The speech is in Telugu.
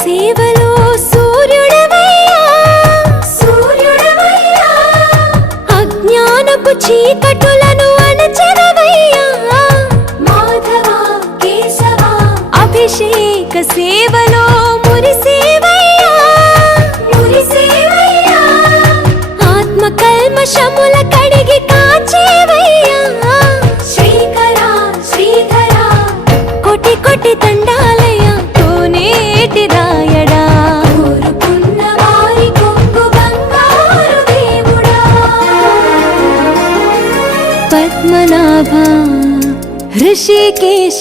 సేవలో సూర్యుడవయ్యా సూర్యుడవయ్యా అజ్ఞానపు చీకటులను అణచెదవయ్యా మాధవ కేశవ అభిషేక సేవలో మురిసేవయ్యా మురిసేవయ్యా ఆత్మ కల్మషముల కడిగి కాచేవయ్యా శ్రీకర శ్రీధర కోటి కోటి దండాలయ కోనేటి రాయడా కోరుకున్న వారి కొంగు బంగారు దేవుడా పద్మనాభ ఋషికేశ